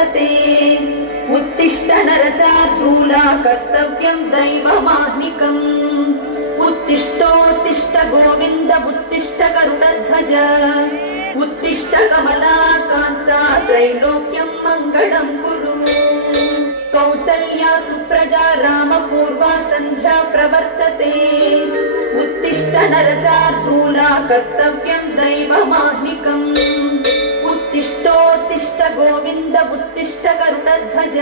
प्रवर्तते उत्तिष्ठ नरसार्दूला कर्तव्यं दैवमाह्निकम् उत्तिष्ठोत्तिष्ठ गोविन्द उत्तिष्ठ गरुडध्वज उत्तिष्ठ कमलाकान्ता त्रैलोक्यं मङ्गलं कुरु कौसल्या सुप्रजा रामपूर्वा सन्ध्या प्रवर्तते उत्तिष्ठ नरसार्दूला कर्तव्यं दैवमाह्निकम् उत्तिष्ठोत्तिष्ठ गोविन्द उत्तिष्ठ गरुडध्वज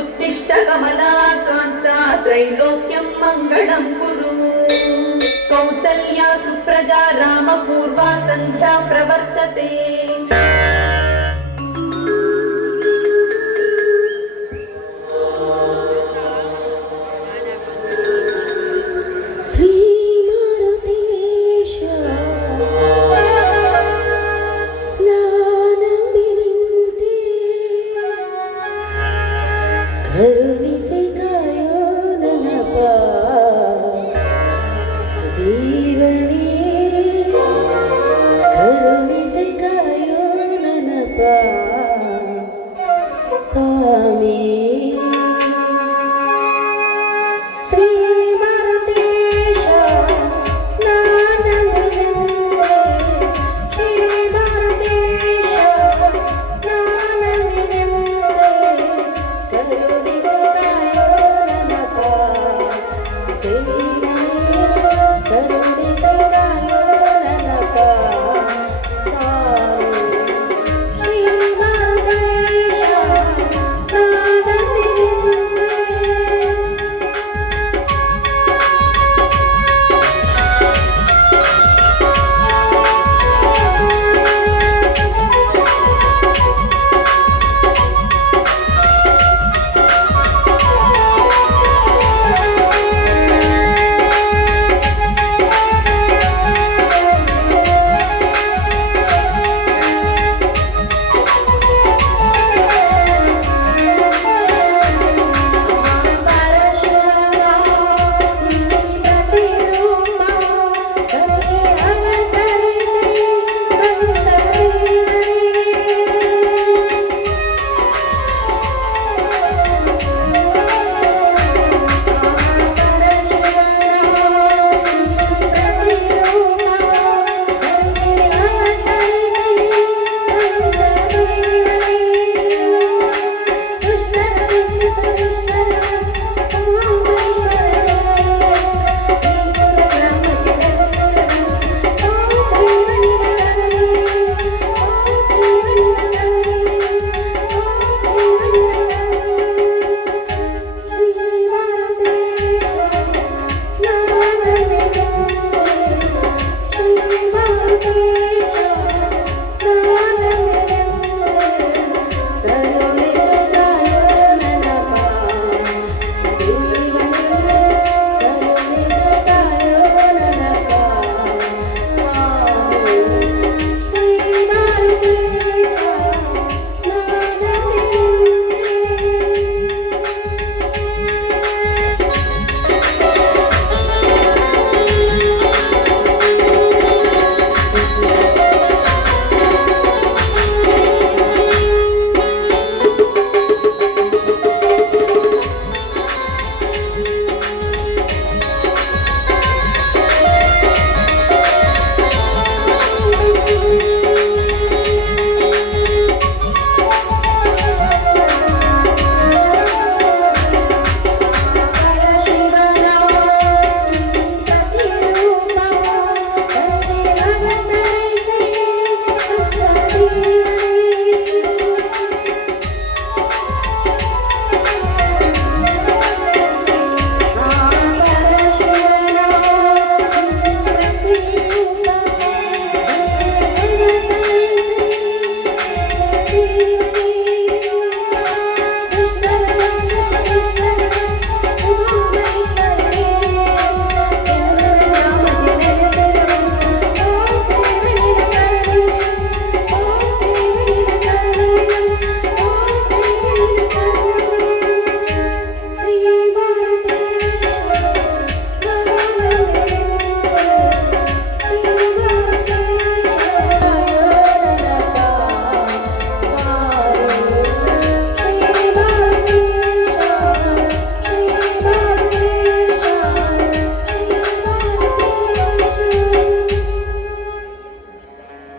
उत्तिष्ठ कमलाकान्ता त्रैलोक्यं मङ्गलं कुरु कौसल्या सुप्रजा रामपूर्वा सन्ध्या प्रवर्तते ಕರುಣಿಸೆ ಕಾಯೋ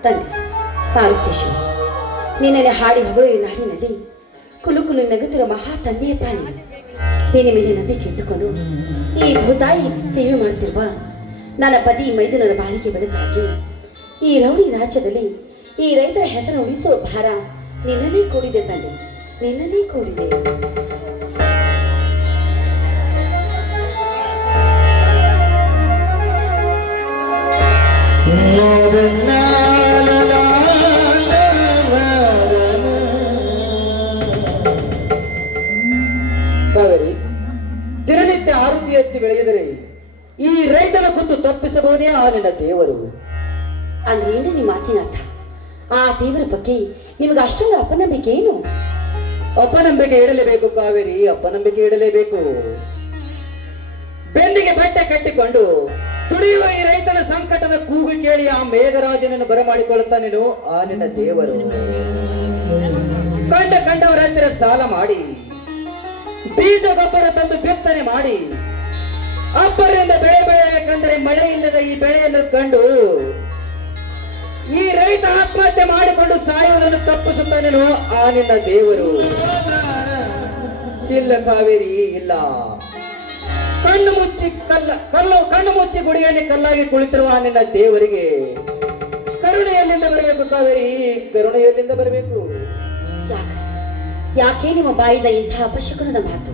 ತಂದೆ ಪಾರ್ವತೇಶ, ನಿನ್ನನ್ನು ಹಾಡಿ ಹೊಗಳು ಈ ನಾಡಿನಲ್ಲಿ ಕುಲು ಕುಲು ನಗುತ್ತಿರುವ ಮಹಾ ತಂದೆಯ ಪ್ರಾಣಿ. ನಿನ್ನ ಮೇಲೆ ನಂಬಿಕೆ ಇಟ್ಟುಕೊಂಡು ಈ ಭೂತಾಯಿ ಸೇವೆ ಮಾಡುತ್ತಿರುವ ನನ್ನ ಪತಿ ಮೈದುನರ ಬಾಳಿಗೆ ಬೆಳಕಾಗಿ ಈ ರೌಡಿ ರಾಜ್ಯದಲ್ಲಿ ಈ ರೈತರ ಹೆಸರು ಉಳಿಸುವ ಭಾರ ನಿನ್ನನ್ನೇ ಕೂಡಿದೆ ತಂದೆ, ನಿನ್ನನ್ನೇ ಕೂಡಿದೆ. ಕಾವೇರಿ, ದಿನನಿತ್ಯ ಆರುತಿ ಎತ್ತಿ ಬೆಳೆಯಿದರೆ ಈ ರೈತನ ಕುತ್ತು ತಪ್ಪಿಸಬಹುದೇ ಆ ನಿನ್ನ ದೇವರು? ಅಂದ್ರೆ ಏನು ನಿಮ್ಮ ಮಾತಿನ ಅರ್ಥ? ಆ ದೇವರ ಬಗ್ಗೆ ನಿಮಗೆ ಅಷ್ಟೊಂದು ಅಪನಂಬಿಕೆ ಏನು? ಅಪನಂಬಿಕೆ ಇಡಲೇಬೇಕು ಕಾವೇರಿ, ಅಪನಂಬಿಕೆ ಇಡಲೇಬೇಕು. ಬೆನ್ನಿಗೆ ಬಟ್ಟೆ ಕಟ್ಟಿಕೊಂಡು ತುಳಿಯುವ ಈ ರೈತನ ಸಂಕಟದ ಕೂಗು ಕೇಳಿ ಆ ಮೇಘರಾಜನನ್ನು ಬರಮಾಡಿಕೊಳ್ಳುತ್ತಾನೇನು ಆ ನಿನ್ನ ದೇವರು? ಕಂಡವರ ಹತ್ತಿರ ಸಾಲ ಮಾಡಿ ಬೀಜ ಗೊಬ್ಬರ ತಂದು ಬಿತ್ತನೆ ಮಾಡಿ ಅಬ್ಬರದಿಂದ ಬೆಳೆ ಬೆಳೆಯಬೇಕಂದ್ರೆ ಮಳೆ ಇಲ್ಲದ ಈ ಬೆಳೆಯನ್ನು ಕಂಡು ಈ ರೈತ ಆತ್ಮಹತ್ಯೆ ಮಾಡಿಕೊಂಡು ಸಾಯುವುದನ್ನು ತಪ್ಪಿಸುತ್ತಾನೇನು ಆ ನಿನ್ನ ದೇವರು? ಇಲ್ಲ ಕಾವೇರಿ, ಇಲ್ಲ. ಕಣ್ಣು ಮುಚ್ಚಿ ಗುಡಿಯಲ್ಲಿ ಕಲ್ಲಾಗಿ ಕುಳಿತಿರುವ ಆ ನಿನ್ನ ದೇವರಿಗೆ ಕರುಣೆಯಲ್ಲಿಂದ ಬರಬೇಕು ಕಾವೇರಿ, ಕರುಣೆಯಲ್ಲಿಂದ ಬರಬೇಕು. ಯಾಕೆ ನಿಮ್ಮ ಬಾಯಿದ ಇಂತಹ ಅಪಶಕುನದ ಮಾತು?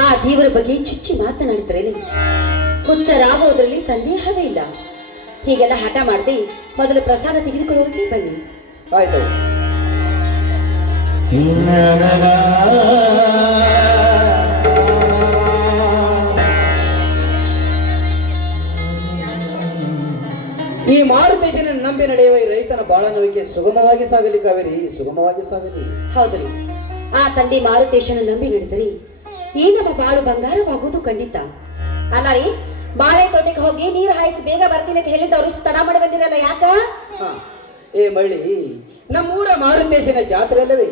ಆ ದೇವರ ಬಗ್ಗೆ ಚುಚ್ಚಿ ಮಾತನಾಡಿದ್ರೆ ಹುಚ್ಚರಾಗುವುದರಲ್ಲಿ ಸಂದೇಹವೇ ಇಲ್ಲ. ಹೀಗೆಲ್ಲ ಹಠ ಮಾಡದೆ ಮೊದಲು ಪ್ರಸಾದ ತೆಗೆದುಕೊಳ್ಳೋಕೆ ಬನ್ನಿ. ಆಯ್ತು. ಈ ಮಾರುತೇಶನ ನಂಬಿ ನಡೆಯುವ ಈ ರೈತನ ಬಾಳನುವಿಕೆ ಸುಗಮವಾಗಿ ಸಾಗಲಿ ಕಾವೇರಿ, ಸುಗಮವಾಗಿ ಸಾಗಲಿ. ಹೌದು, ಆ ತಂದೆ ಮಾರುತೇಶನ ನಂಬಿ ನಡೆದರೆ ಈ ನಮ್ಮ ಬಾಳು ಬಂಗಾರವಾಗುವುದು ಖಂಡಿತ. ಅಲ್ಲ ರೀ, ಬಾಳೆ ತೋಟಕ್ಕೆ ಹೋಗಿ ನೀರು ಹಾಯಿಸಿ ಬೇಗ ಬರ್ತೀನಿ ಅಂತ ಹೇಳಿದ್ದವರು ತಡ ಮಾಡಿ ಬಂದಿರಲ್ಲ, ಯಾಕ? ಏ ಮಳ್ಳಿ, ನಮ್ಮೂರ ಮಾರುತೇಶನ ಜಾತ್ರೆ ಅಲ್ಲವೇ?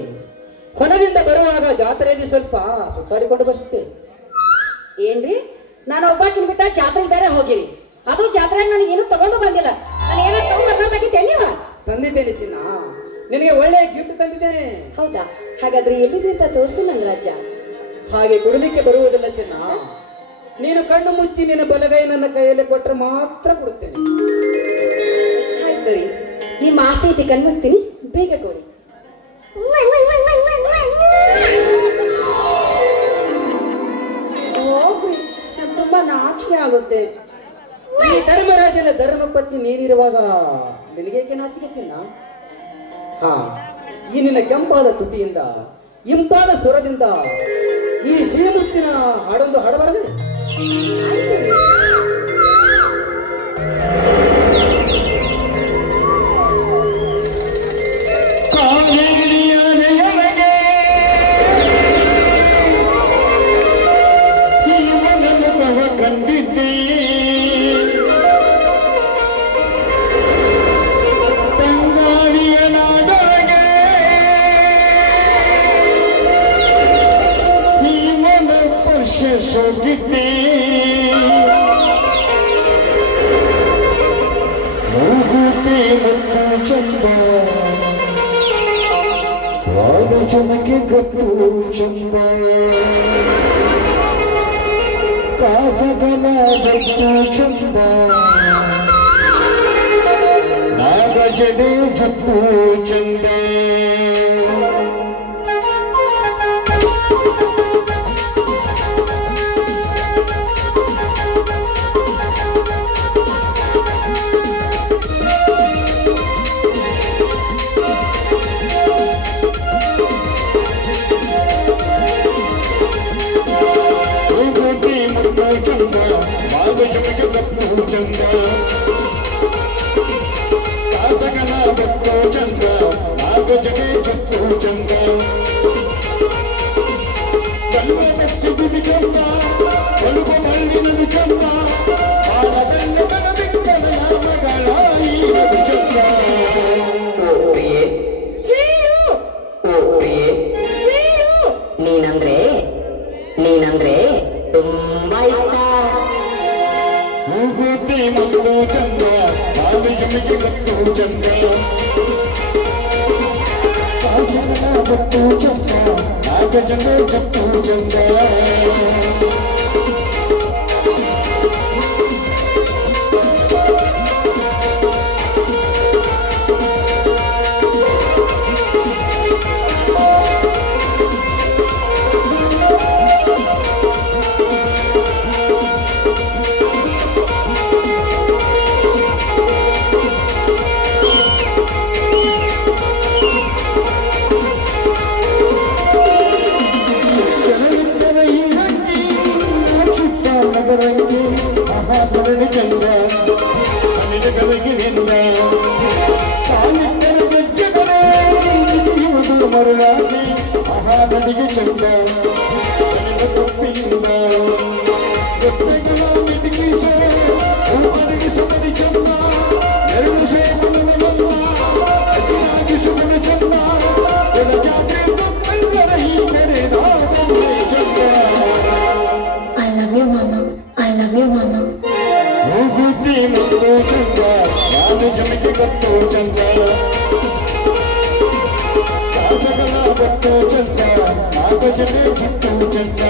ಹೊನದಿಂದ ಬರುವಾಗ ಜಾತ್ರೆಯಲ್ಲಿ ಸ್ವಲ್ಪ ಸುತ್ತಾಡಿಕೊಂಡು ಬರ್ತೇ. ಏನ್ರಿ, ನಾನು ಒಬ್ಬಾಕಿನ ಬಿಟ್ಟ ಜಾತ್ರೆಗೆ ಬೇರೆ ಹೋಗಿರಿ. ಅದು ಜಾತ್ರೆಗೆ ನನಗೇನು ತಗೊಂಡು ಬಂದಿಲ್ಲ. ನಾನು ಏನೋ ತಗೊಂಡ್ಬರ್ಬೇಕಾಗಿದ್ದೆ ನೀವ? ತಂದಿದ್ದೇನೆ ಚಿನ್ನ, ನಿನಗೆ ಒಳ್ಳೆ ಗಿಫ್ಟ್ ತಂದಿದ್ದೇನೆ. ಹೌದಾ? ಹಾಗಾದ್ರೆ ಎಲ್ಲಿದೆ ಅಂತ ತೋರಿಸಿ ನಂಗರಾಜ. ಹಾಗೆ ಕೊಡಲಿಕ್ಕೆ ಬರುವುದಿಲ್ಲ ಚಿನ್ನ, ನೀನು ಕಣ್ಣು ಮುಚ್ಚಿ ನಿನ್ನ ಬಲಗೈ ನನ್ನ ಕೈಯಲ್ಲಿ ಕೊಟ್ಟರೆ ಮಾತ್ರ ಕೊಡುತ್ತೇನೆ. ಆಯ್ತು ರೀ, ನಿಮ್ಮ ಆಸೆ ಐತಿ, ಕಣ್ಮಿಸ್ತೀನಿ, ಬೇಗ ಕೊಡಿ. ಹೋಗ್ರಿ, ತುಂಬಾ ನಾಚಿಕೆ ಆಗುತ್ತೆ. ಈ ಧರ್ಮರಾಜನ ಧರ್ಮ ಪತ್ನಿ ನೀನಿರುವಾಗ ನಿನಗೇಕೆ ನಾಚಿಕೆ ಚಿನ್ನ? ಈ ನಿನ್ನ ಕೆಂಪಾದ ತುಟಿಯಿಂದ ಇಂಪಾದ ಸ್ವರದಿಂದ ಈ ಶ್ರೀಮುತ್ತಿನ ಹಾಡೊಂದು ಹಾಡಬಾರದೆ? ಚಮಕೆ ಗಪ್ಪು ಚಂದ ಕಾಸಗಲ ಗಪ್ಪು ಚಂದ ನಾಗ ಜಡೆ ಜಪ್ಪು ಚಂದ ಚಂದ ಗತ್ತು ಚಂದ ಕಾಸನ ಗತ್ತು ಚಂದ ನಾಗಜನ ಗತ್ತು ಚಂದ ಮಹಾಭರಣಿ ಚಂದ ಅನಿಲ ಗಲಗಿನಿಂದ ಸಾನಿಧ್ಯದ ಗೆಜ್ಜೆಗಳೇ ಇರುವುದು ಮರುಳಾಗಿ ಮಹಾನದಿಗೆ ಚಂದ ಅನಿಲ ತಪ್ಪಿಯಿಂದ ಗೊತ್ತೆಗಳ ಮಿಟಿಕಿಸರೆ ಹೂವರಿಗೆ ಸುಮದಿ ಚಂದ ಎರಡು ಸೇವನವಲ್ಲ ಹಸಿರಾಗಿ ಸುಮನ ಚಂದ ಜಾತಿ ತಪ್ಪೆಲ್ಲರ ಈ ಕರೆದಾದ ಚಂದ I love you, Mama. I love you, Mama. ಮೂಗುತಿ ಮುತ್ತು ಚಂದ ನಾನು ಜಮಿಗೆ ಗತ್ತು ಚಂದ ಕಾಸಗಳ ಗತ್ತು ಚಂದ ನಾಗಜನೆ ಗಿತ್ತು ಚಂದ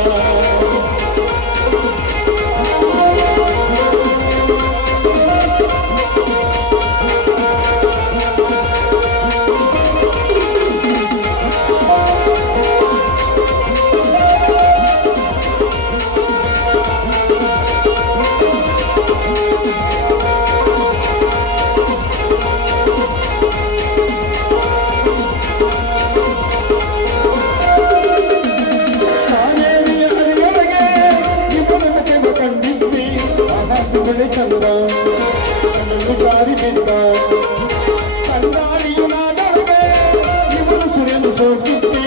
ಚಂದ ಕಣ್ಣು ಜಾರಿ ಬಿದ್ದ ಕಂದಾಳಿಯು ನಾಡಗೆ ಇವನು ಸುರಿಯಲು ಸೋಕಿದ್ದಿ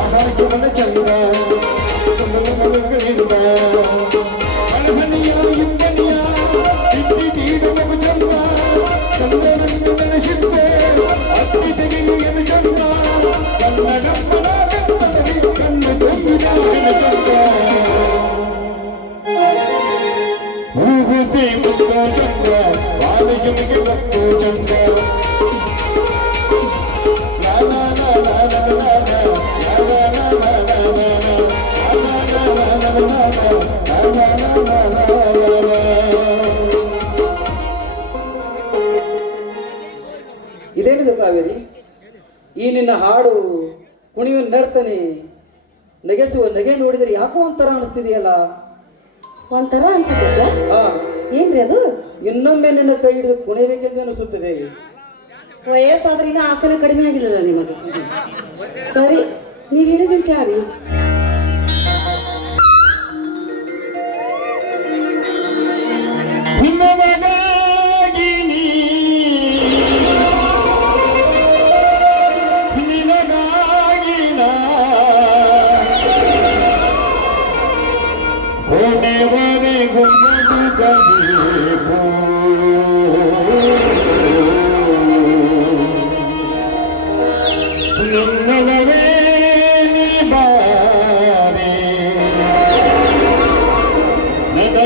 ಆಹಾರವನ ಚಂದ ಮಲಗಳಿಂದ ಅಳಹನಿಯ ಇಂದನಿಯ ಇದ್ದಿ ತೀಡಮಗು ಚಂದ ಚಂದನನ್ನು ನೆನೆಸಿದ್ದೆ ಅತ್ತಿ ತೆಗೆಯುವುದು ಚಂದ ಕನ್ನಡಮ್ಮನ ಕನ್ನಡರಿ ಕಣ್ಣು ತುಂಬಿದ ಚಂದ ಮೂಗುತಿ ಮುತ್ತು ಚಂದ ಬಾಲಜನಿಗೆ ಗತ್ತು ಚಂದ ಇದೇನಿದು ಕಾವೇರಿ? ಈ ನಿನ್ನ ಹಾಡು, ಕುಣಿಯುವ ನರ್ತನೆ, ನಗೆಸುವ ನಗೆ ನೋಡಿದರೆ ಯಾಕೋ ಒಂಥರ ಅನಿಸ್ತಿದೆಯಲ್ಲ. ಒಂಥರ ಅನ್ಸುತ್ತೆ. ಹಾ, ಏನ್ರಿ ಅದು? ಇನ್ನೊಮ್ಮೆ ನಿನ್ನ ಕೈ ಹಿಡಿದು ಕುಣಿಬೇಕೆಂದು ಅನಿಸುತ್ತದೆ. ವಯಸ್ಸಾದ್ರೆ ಇನ್ನ ಆಸೆನ ಕಡಿಮೆ ಆಗಿಲ್ಲಲ್ಲ ನಿಮಗೆ. ಸರಿ, ನೀವು ಹೇಳಿದಂತೆ ಆಗಲಿ.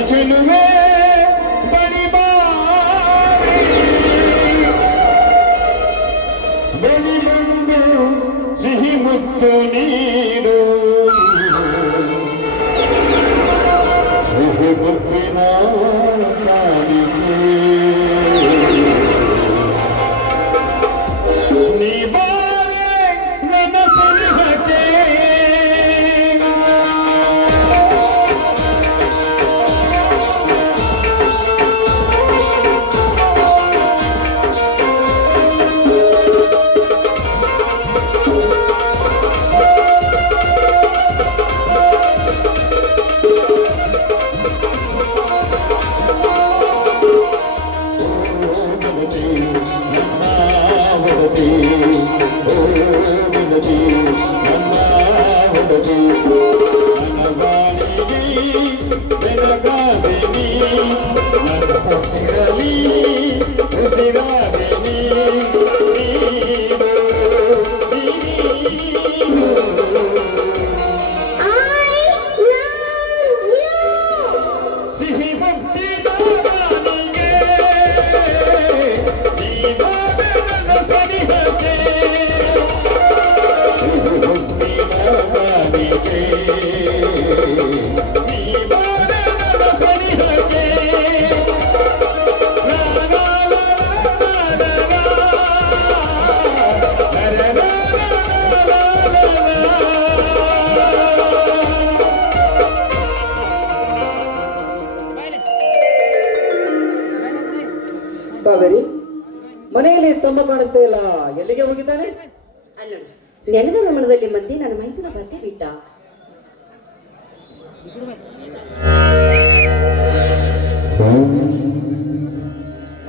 ಚೆಲುವೆ ಬಳಿ ಬಳಿ ಬಂದು ಸಿಹಿ ಮುತ್ತು ನೀರು ಸಿಹಿ ಮುತ್ತಿನ ಕಾಣಿಕೆ ನೀ ಬಾರೆ ನನ್ನ ಸಲಹಕ್ಕೆ ಸಿಹಿ ಭಕ್ತಿ ತಮ್ಮ ಕಾಣಿಸ್ತಾ ಇಲ್ಲ, ಎಲ್ಲಿಗೆ ಹೋಗಿದ್ದಾನೆ? ಅಲ್ಲೋಡು, ನೆನೆದ ರಮಣದಲ್ಲಿ ಮಂದಿ ನನ್ನ ಮೈದನ ಬರ್ತಿ ಬಿಟ್ಟ.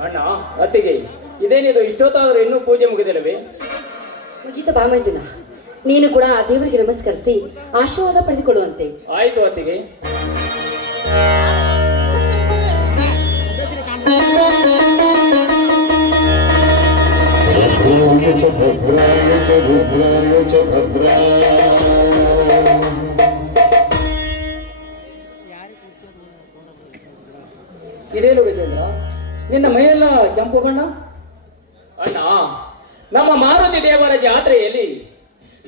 ಅಣ್ಣ, ಅತ್ತಿಗೆ, ಇದೇನಿದು ಇಷ್ಟೊತ್ತಾದರೂ ಇನ್ನೂ ಪೂಜೆ ಮುಗಿದಿಲ್ಲವೇ? ಮುಗೀತ ಬಾ ಮೈದನ, ನೀನು ಕೂಡ ಆ ದೇವರಿಗೆ ನಮಸ್ಕರಿಸಿ ಆಶೀರ್ವಾದ ಪಡೆದುಕೊಳ್ಳುವಂತೆ. ಆಯ್ತು ಅತ್ತಿಗೆ. भद्राय च भद्राय च रुद्राय च भद्राय ಇದೇನು ವಿಜೇಂದ್ರ, ನಿನ್ನ ಮೈಯೆಲ್ಲ ಕೆಂಪು ಬಣ್ಣ? ಅಣ್ಣ, ನಮ್ಮ ಮಾರುತಿ ದೇವರ ಜಾತ್ರೆಯಲ್ಲಿ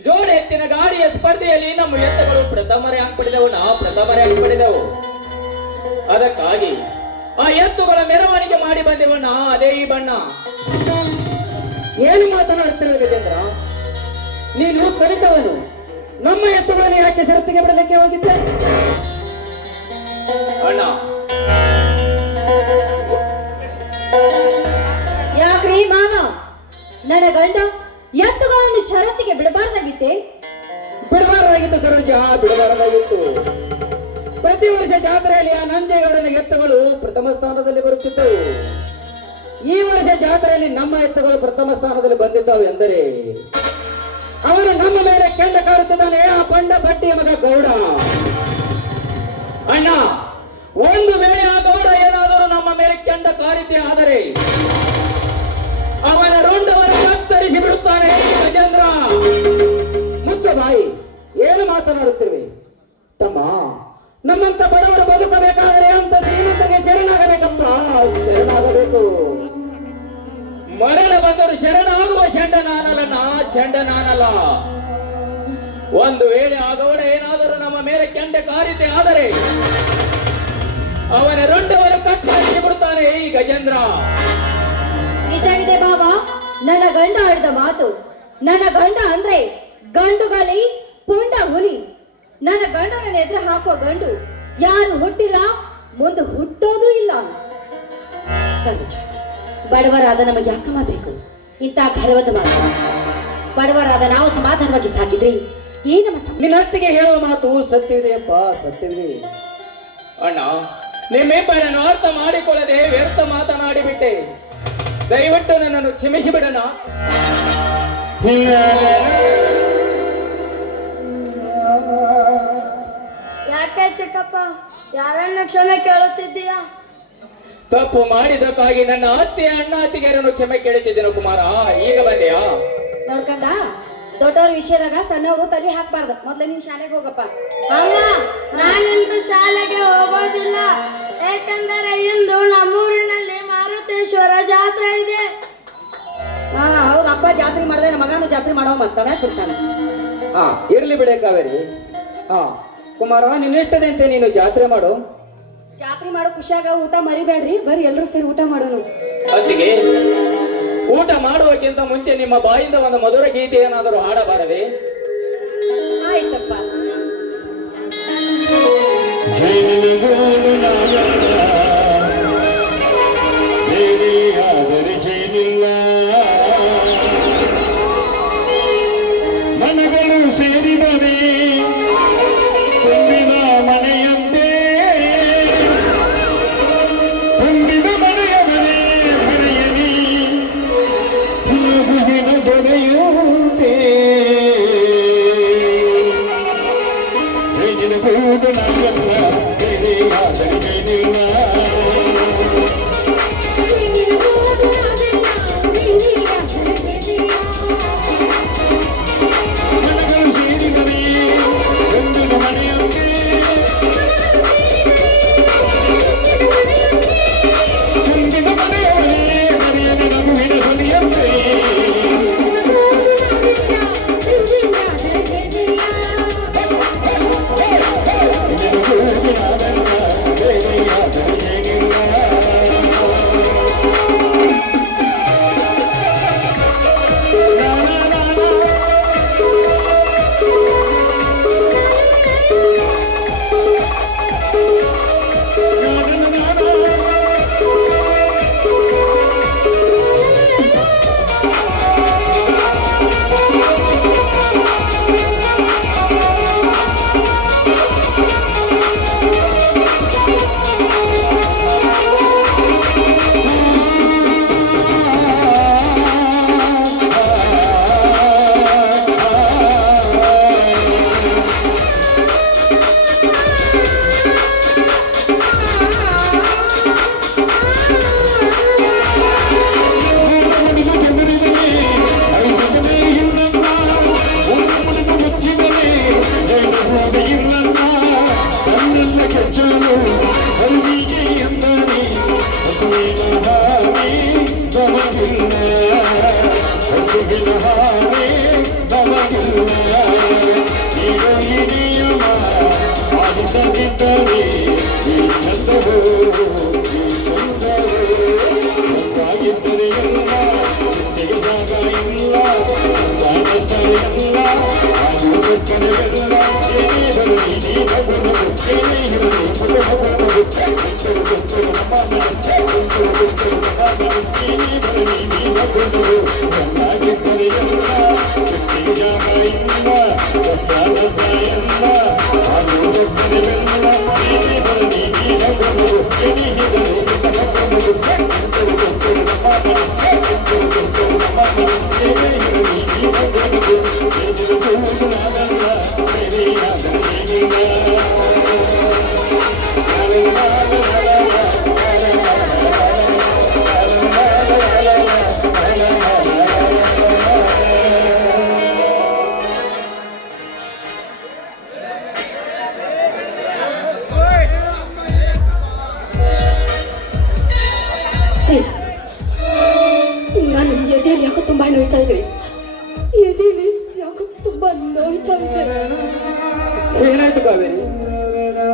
ಜೋಡ ಎತ್ತಿನ ಗಾಡಿಯ ಸ್ಪರ್ಧೆಯಲ್ಲಿ ನಮ್ಮ ಎತ್ತುಗಳು ಪ್ರಥಮ ರ್ಯಾಂಕ್ ಪಡೆದವು. ಅದಕ್ಕಾಗಿ ಆ ಎತ್ತುಗಳ ಮೆರವಣಿಗೆ ಮಾಡಿ ಬಂದೆವಣ್ಣ, ಅದೇ ಈ ಬಣ್ಣ. ಏನು ಮಾತನಾಡುತ್ತಿರುವ ಗಜೇಂದ್ರ, ನೀನು ಕಲಿತವನು, ನಮ್ಮ ಎತ್ತುಗಳನ್ನು ಯಾಕೆ ಸರತಿಗೆ ಬಿಡಲಿಕ್ಕೆ ಹೋಗಿದ್ದೆ? ಅಣ್ಣ, ಯಾಕ್ರಿ ಮಾವ, ನನ್ನ ಗಂಡ ಎತ್ತುಗಳನ್ನು ಷರತ್ತಿಗೆ ಬಿಡಬಾರ್ದಾಗಿತ್ತೆ? ಬಿಡಬಾರದಾಗಿತ್ತು ಸರೋಜ, ಬಿಡಬಾರದಾಗಿತ್ತು. ಪ್ರತಿ ವರ್ಷ ಜಾತ್ರೆಯಲ್ಲಿ ಆ ನಂಜೇಗೌಡನ ಎತ್ತುಗಳು ಪ್ರಥಮ ಸ್ಥಾನದಲ್ಲಿ ಬರುತ್ತಿದ್ದವು. ಈ ವರ್ಷ ಜಾತ್ರೆಯಲ್ಲಿ ನಮ್ಮ ಎತ್ತುಗಳು ಪ್ರಥಮ ಸ್ಥಾನದಲ್ಲಿ ಬಂದಿದ್ದವು ಎಂದರೆ ಅವನು ನಮ್ಮ ಮೇಲೆ ಕೆಂಡ ಕಾರುತ್ತಿದ್ದಾನೆ, ಆ ಪಂಡ ಭಟ್ಟಿಯ ಮಗ ಗೌಡ. ಅಣ್ಣ, ಒಂದು ವೇಳೆ ಆ ಗೌಡ ಏನಾದರೂ ನಮ್ಮ ಮೇಲೆ ಕೆಂಡ ಕಾರಿದ್ದೆ ಆದರೆ ಅವನ ರುಂಡವನ್ನು ಕತ್ತರಿಸಿ ಬಿಡುತ್ತಾನೆ ಗಜೇಂದ್ರ. ಮುಚ್ಚ ಬಾಯಿ, ಏನು ಮಾತನಾಡುತ್ತಿರುವೆ? ತಮ್ಮ, ನಮ್ಮಂತ ಬಡವರು ಬದುಕಬೇಕಾದರೆ ಅಂತ ಶ್ರೀಮಂತರಿಗೆ ಶರಣಾಗಬೇಕಪ್ಪ, ಶರಣಾಗಬೇಕು. ಮರಣ ಬಂದರು ಶರಣಾಗುವ ಶಂಡ ನಾನಲ್ಲ. ಒಂದು ವೇಳೆ ಆ ಗೌಡ ಏನಾದರೂ ನಮ್ಮ ಮೇಲೆ ಕೆಂಡ ಕಾರಿದ್ದೆ ಆದರೆ ಅವನ ರುಂಡವನ್ನು ಕತ್ತರಿಸಿ ಬಿಡುತ್ತಾನೆ ಈ ಗಜೇಂದ್ರ. ನಿಜವಿದೆ ಬಾಬಾ, ನನ್ನ ಗಂಡ ಆಡಿದ ಮಾತು. ನನ್ನ ಗಂಡ ಅಂದ್ರೆ ಗಂಡುಗಲಿ ಪುಂಡ ಹುಲಿ. ನನ್ನ ಗಂಡನ ಎದುರು ಹಾಕುವ ಗಂಡು ಯಾರು ಹುಟ್ಟಿಲ್ಲ, ಮುಂದೆ ಹುಟ್ಟೋದು ಇಲ್ಲ. ಸರೋಜ, ಬಡವರಾದ ನಮಗೆ ಯಾಕಮ್ಮ ಬೇಕು ಇಂಥ ಗರ್ವದ ಮಾತು? ಬಡವರಾದ ನಾವು ಸಮಾಧಾನವಾಗಿ ಸಾಗಿದ್ರಿ ಏನಮ್ಮ? ನಿನ್ನ ಅತ್ತಿಗೆ ಹೇಳುವ ಮಾತು ಸತ್ಯವಿದೆಯಪ್ಪ, ಸತ್ಯವಿದೆ. ಅಣ್ಣ, ನಿಮ್ಮಿಬ್ಬರನ್ನು ಅರ್ಥ ಮಾಡಿಕೊಳ್ಳದೆ ವ್ಯರ್ಥ ಮಾತನಾಡಿಬಿಟ್ಟೆ. ದಯವಿಟ್ಟು ನನ್ನನ್ನು ಕ್ಷಮಿಸಿ ಬಿಡೋಣ. ಯಾಕೆ ಚಿಕ್ಕಪ್ಪ, ಯಾರನ್ನ ಕ್ಷಮೆ ಕೇಳುತ್ತಿದ್ದೀಯಾ? ತಪ್ಪು ಮಾಡಿದಕ್ಕಾಗಿ ನನ್ನ ಅತ್ತೆ ಅಣ್ಣ ಅತ್ತಿಗೆಯರನ್ನು ಕ್ಷಮೆ ಕೇಳುತ್ತಿದ್ದೇನೆ ಕುಮಾರ. ಈಗ ಬಂದೆಯಾ? ನೋಡ್ಕಂಡ, ದೊಡ್ಡವ್ರ ವಿಷಯದಾಗ ಸಣ್ಣವರು ತಲೆ ಹಾಕ್ಬಾರ್ದು. ಮೊದ್ಲು ನೀನ್ ಶಾಲೆಗೆ ಹೋಗಪ್ಪ. ಅಮ್ಮ, ನಾನಿಂದು ಶಾಲೆಗೆ ಹೋಗೋದಿಲ್ಲ. ಏಕೆಂದರೆ ಇಂದು ನಮ್ಮೂರಿನಲ್ಲಿ ಮಾರುತೇಶ್ವರ ಜಾತ್ರೆ ಇದೆ. ಹೌದು, ಅಪ್ಪ ಜಾತ್ರೆ ಮಾಡಿದ್ರೆ ನಮ್ಮ ಮಗನು ಜಾತ್ರೆ ಮಾಡೋ ಮತ್ತವೇ ಕೊಡ್ತಾನೆ. ಇರ್ಲಿ ಬಿಡೆ ಕಾವೇರಿ. ಕುಮಾರ, ನಿನ್ನಿಷ್ಟದಂತೆ ನೀನು ಜಾತ್ರೆ ಮಾಡು. ಜಾತ್ರೆ ಮಾಡೋ ಖುಷಿಯಾಗ ಊಟ ಮರಿಬೇಡ್ರಿ, ಬರ್ರಿ ಎಲ್ಲರೂ ಸೇರಿ ಊಟ ಮಾಡೋಣ. ಅತ್ತಿಗೆ, ಊಟ ಮಾಡುವಕ್ಕಿಂತ ಮುಂಚೆ ನಿಮ್ಮ ಬಾಯಿಂದ ಒಂದು ಮಧುರ ಗೀತೆ ಏನಾದರೂ ಹಾಡಬಾರದೆ? ಆಯ್ತಪ್ಪ. ಮನಗಳು ಸೇರಿದರೆ ತುಂಬಿದ ಮನೆಯಂತೆ, ತುಂಬಿದ ಮನೆಯ ಮನೆಯಲಿ ಹುಡುಗಿನ ದೊರೆಯುತ್ತೆ. ಜೈನಿನ ಕೂಡು ನಾಗಲ್ಲ, ಬೇರೆಯಾದರೆ ಜೈನಿಲ್ಲ. ಮನಗಳು ಸೇರಿದರೆ ತುಂಬಿದ ಮನೆಯಂತೆ, ತುಂಬಿದ ಮನೆಯ ಮನೆಯಲ್ಲಿ ನಗುವಿನ ಧ್ವನಿಯಂತೆ. ಮುಗಿಲ ಹಾಗೆ ನಮಗಿಲ್ಲ ಈಗ ಈ ನಿಯಮ ಪಾಲಿಸದಿದ್ದರೆ ಈ ಚಂದವು ಈ ಸುಂದರವು ಒಂದಾಗಿದ್ದರೆ ಎಲ್ಲ ಚಿಂತೆಗೆ ಜಾಗ ಇಲ್ಲ ಒಂದಾಗುತ್ತಾರೆ ಎಲ್ಲ ಹಾಗೂ ಸುಖನೆಲ್ಲ ಏನೇ ಬರಲಿ ನೀನ ಗುಣವು ಏನೇ ಇರಲಿ ಕುಟುಂಬವು ಏನೇ ಬರಲಿ ನೀನ ಗುಣವು ಒಂದಾಗಿದ್ದರೆ ಎಲ್ಲ ಚಿಂತೆಗೆ ಜಾಗ ಇಲ್ಲ ಒಂದಾಗುತ್ತ ಎಲ್ಲ ಹಾಗೂ ಸುಖನೆಲ್ಲ ಏನೇ ಬರಲಿ ನೀನ ಗುಣವು ಏನೇ ಇರಲಿ ನಾನು ಎದೆಯಲ್ಲಿ ಯಾಕೋ ತುಂಬಾ ನೋಯ್ತಾ ಇದ್ರಿ ಎದೆಯಲ್ಲಿ ಯಾಕೋ ತುಂಬಾ ನೋಯ್ತಾ ಇದ್ದೆ. ಏನಾಯ್ತು ಕಾವೇರಿ?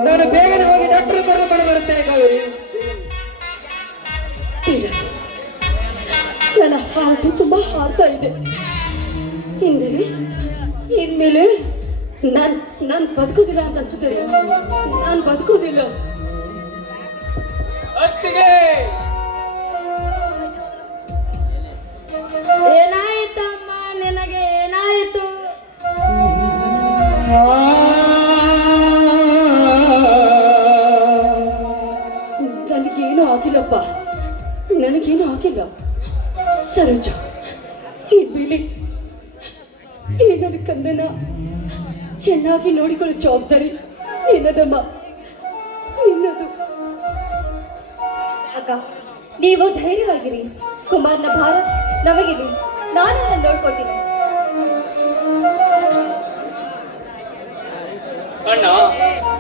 ನಾನು ಬೇಗನೆ ಹೋಗಿ ಡಾಕ್ಟರ್ ಕರೆದುಕೊಂಡು ಬರುತ್ತೇನೆ ಕಾವೇರಿ. ಇಲ್ಲ, ನನ್ನ ಹಾರ್ಟ್ ತುಂಬಾ ಹಾರ್ತಾ ಇದೆ. ಇನ್ಮೇಲೆ ನಾನು ಬದುಕೋದಿಲ್ಲ ಅಂತ ಅನ್ಸುತ್ತೆ. ನಾನು ಬದುಕೋದಿಲ್ಲ. ಅತ್ತಿಗೆ ಏನಾಯ್ತಮ್ಮ ನಿನಗೆ ಏನಾಯಿತು? ನನಗೇನು ಆಗಿಲ್ಲಪ್ಪ, ನನಗೇನು ಆಗಿಲ್ಲ. ಸರೋಜ, ಈ ಬೆಳಿ ಈ ನನ್ನ ಕಂದನ ಚೆನ್ನಾಗಿ ನೋಡಿಕೊಳ್ಳೋ ಜವಾಬ್ದಾರಿ ನಿನ್ನದಮ್ಮ, ನಿನ್ನದು. ಅಕ್ಕ, ನೀವು ಧೈರ್ಯವಾಗಿರಿ. ಕುಮಾರ್ನ ಭಾರ ನಮಗಿರಿ. ನಾನೇ ನೋಡ್ಕೊಳ್ತೀನಿ. ಅಣ್ಣ,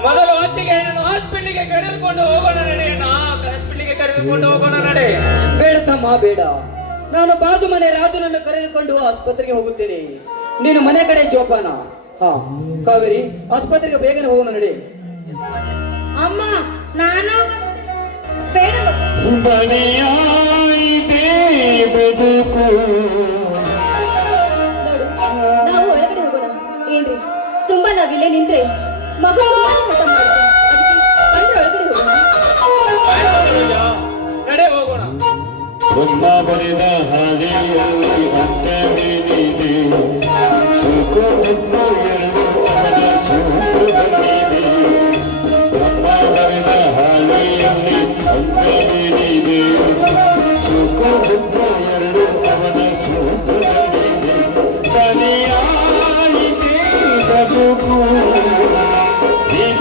ಮೊದಲು ಅತ್ತಿಗೆ ನಾನು ಹಾಸ್ಪಿಟ್ಲಿಗೆ ಕರೆದುಕೊಂಡು ಹೋಗೋಣ ನಡೆ ಅಣ್ಣ. ಹಾಸ್ಪಿಟ್ಲಿಗೆ ಕರೆದುಕೊಂಡು ಹೋಗೋಣ ನಡೆ. ಬೇಡ ತಮ್ಮ ಬೇಡ, ನಾನು ಬಾಜು ಮನೆ ರಾಜನನ್ನು ಕರೆದುಕೊಂಡು ಆಸ್ಪತ್ರೆಗೆ ಹೋಗುತ್ತೇನೆ. ನೀನು ಮನೆ ಕಡೆ ಜೋಪಾನ. ಹಾ ಕಾವೇರಿ, ಆಸ್ಪತ್ರೆಗೆ ಬೇಗನೆ ಹೋಗೋಣ ನಡೆ. ಅಮ್ಮ ನಾನು ಬೇಡ ಬಲಿಯಾಯಿತೆ ಬದುಕು ನೋಡು, ನಾವು ಒಳಗಡೆ ಹೋಗೋಣ. ಏನ್ರಿ, ತುಂಬಾ ನಾವಿಲ್ಲೇ ನಿಂತ್ರೆ ಮಗು ಊಟ ಮಾಡುತ್ತೆ. ಅದಕ್ಕೆ ಒಳಗಡೆ ಹೋಗೋಣ. ನಡೆ ಹೋಗೋಣ. ಬ್ರಹ್ಮ ಬರೆದ ಹಾದಿಯಲ್ಲಿ ಅಂತವಿದೆ ಸುಖ ದುಃಖ ಎರಡು ಅವನ ಸೂತ್ರದಲ್ಲಿದೆ. ಬ್ರಹ್ಮ ಬರೆದ ಹಾದಿಯಲ್ಲಿ ಅಂತವಿದೆ ಸುಖ ದುಃಖ ಎರಡು ಅವನ ಸೂತ್ರದಲ್ಲಿದೆ. ಬಲಿಯಾಯಿತೆ ಬದುಕು Thank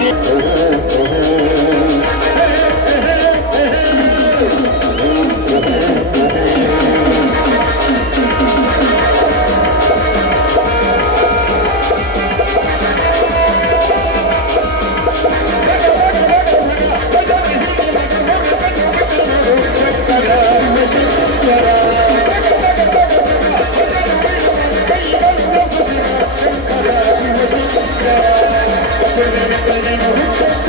you.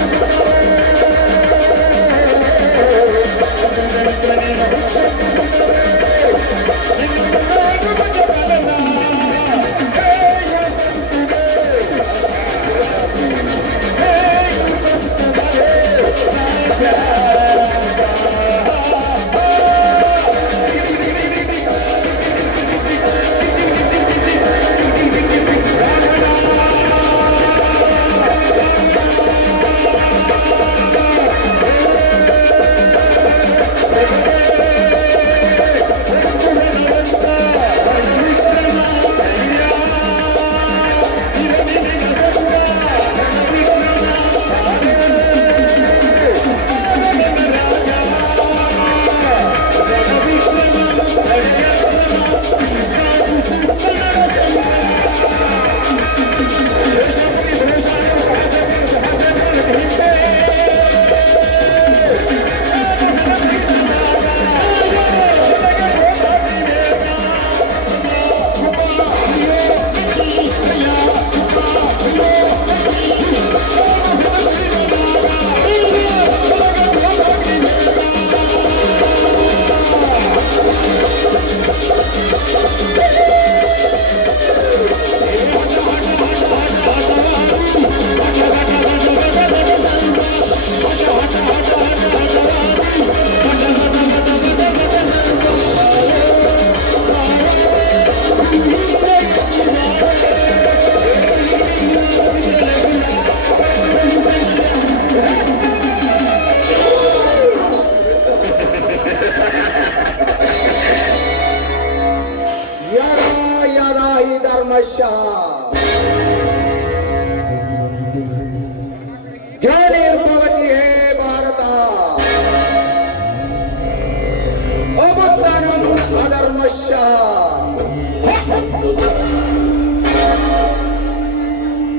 ಅಧರ್ಮಶ ಜ್ಞಾನಿರ್ಭವತಿ ಹೇ ಭಾರತ ಅಮುತ್ಥಾನಂ ಅಧರ್ಮಶ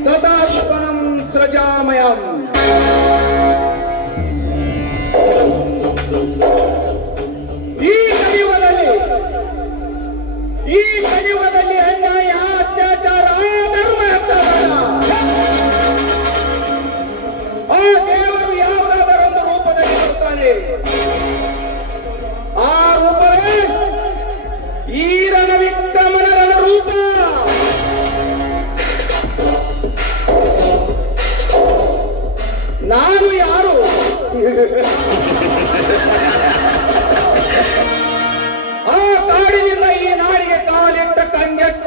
ತದಾತ್ಮನಂ ಸೃಜಾಮಯಂ ಈ ಕಲಿಯುಗದಲ್ಲಿ ಅನ್ಯಾಯ ಅತ್ಯಾಚಾರ ಧರ್ಮ ಆ ದೇವರು ಯಾವುದಾದರೊಂದು ರೂಪದಲ್ಲಿ ಬರ್ತಾನೆ. ಆ ರೂಪವೇ ಈ ರಣವಿಕ್ರಮನ ರೂಪ. ನಾನು ಯಾರು? ಆ ಕಾಡಿನಿಂದ ಈ ನಾಡಿಗೆ ಕಾಲಿಟ್ಟ ಕಂಗೆಟ್ಟ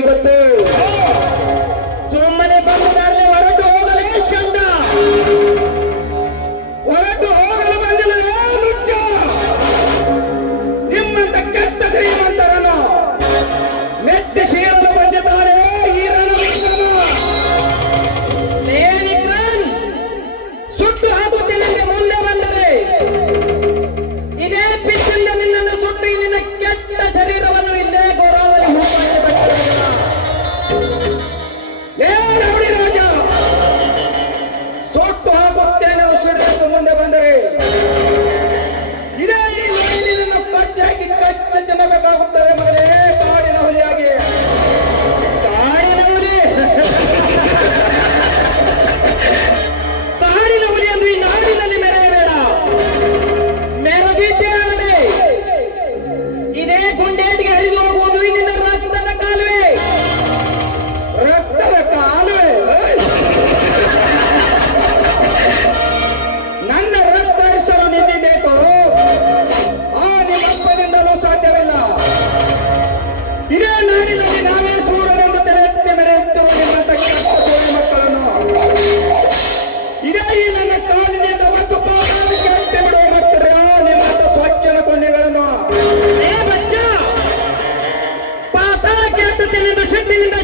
ನನಗೆ ಗೊತ್ತು. ಸುಮ್ಮನೆ ಬಂದರೆ ಹೊರಟು ಹೋಗಲೇ ಚಂದ. ಹೊರಟು ಹೋಗಲು ಬಂದಿಲ್ಲವೇ ಮುಚ್ಚ. ನಿಮ್ಮಂತ ಕೆಟ್ಟ ಶ್ರೀಮಂತರನ್ನು ಮೆಟ್ಟಿ ಸೇರಲು ಬಂದಿದ್ದಾರೆ ಈ ರಣವಿಕ್ರಮ. ಲೇನಿಕನ್ ಸುಟ್ಟು ಹಾಕುತ್ತೇನೆ ಮುಂದೆ ಬಂದರೆ ಇದೇ ಪಿಚ್ಚಿಂದ ನಿನ್ನನ್ನು ಸುಟ್ಟು ನಿನ್ನ ಕೆಟ್ಟ ಶರೀರವನ್ನು ಇಲ್ಲೇ ಗೌರವದಲ್ಲಿ ರೌಡಿ ರಾಜ ಸುಟ್ಟು ಹಾಕುತ್ತೇನೆ ಸುಟ್ಟು ಮುಂದೆ ಬಂದರೆ ಇದೇ ನಿನ್ನನ್ನು ಕಚ್ಚಾಗಿ ಕಚ್ಚ ತಿನ್ನಬೇಕಾಗುತ್ತದೆ ಮಗನೇ. ಕಾಡಿನ ಹುಲಿಯಾಗಿ ಕಾಡಿನ ಹುಲಿ ಕಾಡಿನ ಹುಲಿ ಅಂದ್ರೆ ಈ ನಾಡಿನಲ್ಲಿ ಮೆರೆಯಬೇಡ. ಮೆರಗಿದ್ದೇನೆ ಇದೇ ಗುಂಡೇಟಿಗೆ ಹರಿದು ಹೋಗುವುದು ನಿನ್ನ ರಕ್ತದ ಕಾಲುವೆ. ರಕ್ತದ ಕಾಲುವೆ ನನ್ನ ರಕ್ತ ಹೆಸರು ನಿಂದಿದ್ದೇಕೋ ಆ ನಿಮ್ಮಪ್ಪನಿಂದಲೂ ಸಾಧ್ಯವಿಲ್ಲ. ಇದೇ ನಾಡಿನಲ್ಲಿ ನಾವೇ ಸೂರನೆಂದು ತೆರೆಯುತ್ತೆ ಮೆರೆಯುತ್ತಿರುವ ನಿನ್ನಂತ ಕೆಟ್ಟ ಸೋಳಿ ಮಕ್ಕಳನ್ನು ಇದೇ ಈ ನನ್ನ ಕಾಲಿನಿಂದ ಒಂದು ಪಾದಕ್ಕೆ ಅಂತೆ ಬಿಡುವ ಮಕ್ಕಳ ನಿಮ್ಮಂತ ಸ್ವಚ್ಛನ ಕೊಂಡಿಗಳನ್ನು ಬಚ್ಚ ಪಾತಾಳಕ್ಕೆ ಹತ್ತುತ್ತೇನೆಂದು ಸಿಟ್ಟಿನಿಂದ